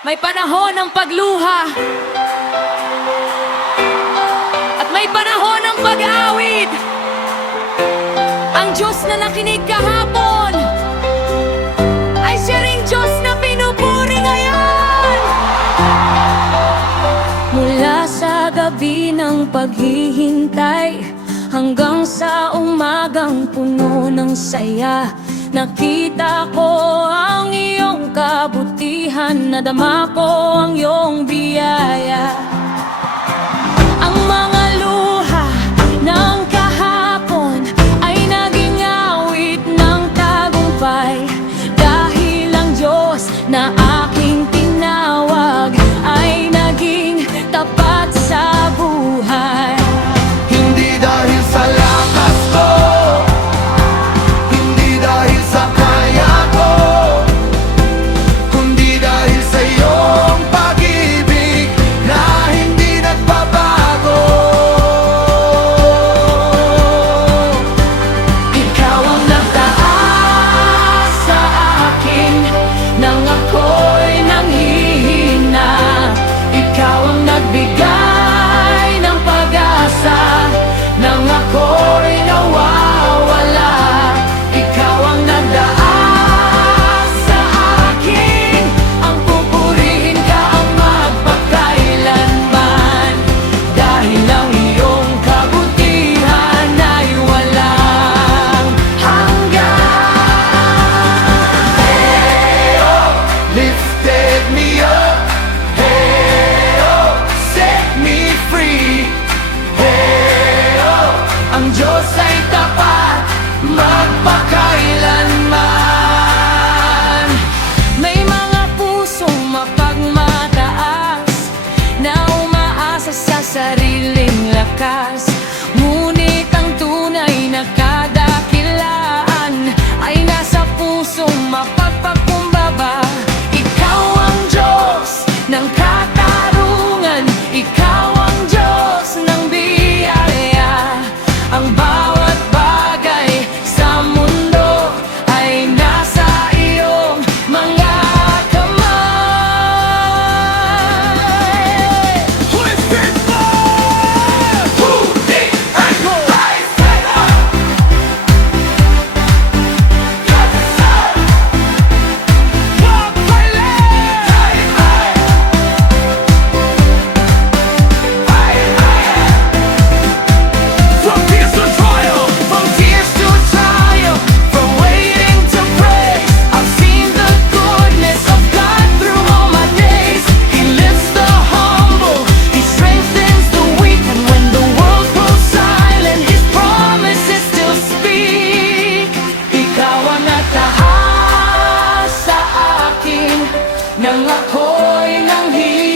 May panahon ng pagluha at may panahon ng pag-awit. Ang Diyos na nakinig kahapon ay siya ring Diyos na pinupuri ngayon. Mula sa gabi ng paghihintay hanggang sa umagang puno ng saya, nakita ko ang iyong kabutihan, nadama ko ang iyong biyaya. Ang mga luha ng kahapon ay naging awit ng tagumpay, dahil ang Diyos na aking tinawag ay naging tapat sa buhay. Hindi dahil sa lakas ko, hindi dahil sa kaya ko, kundi dahil sa iyong pag-ibig na hindi nagbabago. Ikaw ang nagtaas sa akin nang ako'y nanghihina. Ikaw ang nagbigay ng pag-asa nang ako'y nawawala. Ikaw ang nagdaas sa akin, ang pupurihin ka ang magpakailanman, dahil ang iyong kabutihan ay walang hanggan. Lifted me up, hey oh, set me free, hey oh, Ang Diyos ay tapat magpakailanman. May mga pusong mapagmataas na umaasa sa sariling lakas, ngunit ang tunay na kadakilaan ay nasa pusong mapagpakumbaba. Ikaw ang Diyos ng katarungan, ikaw ang Diyos ng biyaya. Ang bawat bagay sa mundo ay nasa iyong mga kamay. who is faithful? Who is faithful? Rise, stand up. God is good. Walk by land. From tears to triumph, From tears to triumph, from waiting to praise, I've seen the goodness of God through all my days. He lifts the humble, He strengthens the weak, and when the world grows silent, His promises still speak. Ikaw ang nagtaas sa akin nang ako'y nanghihina.